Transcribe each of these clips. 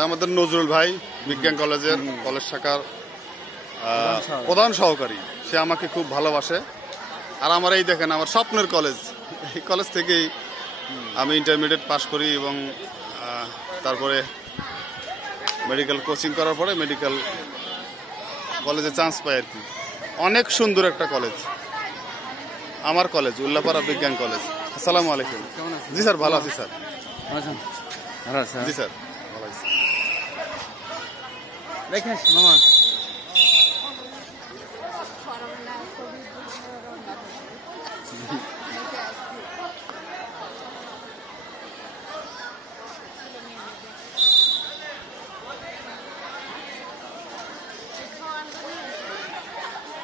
আমাদের নজরুল ভাই বিজ্ঞান কলেজের কলেজ শাখার প্রধান সহকারী, সে আমাকে খুব ভালোবাসে। আর আমার এই দেখেন আমার স্বপ্নের কলেজ, এই কলেজ থেকেই আমি ইন্টারমিডিয়েট পাশ করি এবং তারপরে মেডিকেল কোচিং করার পরে মেডিকেল কলেজে চান্স পাই আর কি। অনেক সুন্দর একটা কলেজ আমার কলেজ, উল্লাপাড়া বিজ্ঞান কলেজ। আসসালামু আলাইকুম। জি স্যার, ভালো আছি স্যার। জি স্যার, ভালো আছি। মামা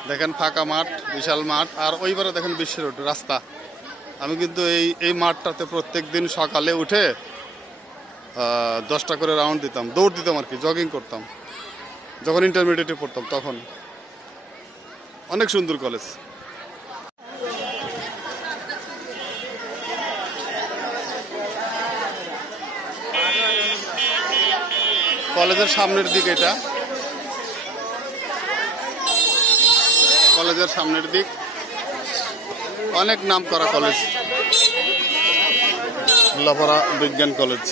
দেখেন ফাঁকা মাঠ, বিশাল মাঠ, আর ওইবারে দেখেন বিশ্বের রোড রাস্তা। আমি কিন্তু এই মাঠটাতে প্রত্যেক দিন সকালে উঠে 10টা করে রাউন্ড দিতাম, দৌড় দিতাম আর কি, জগিং করতাম যখন ইন্টারমিডিয়েটে পড়তাম তখন। অনেক সুন্দর কলেজ। কলেজের সামনের দিক, এটা কলেজের সামনের দিক, অনেক নাম করা কলেজ, উল্লাপাড়া বিজ্ঞান কলেজ।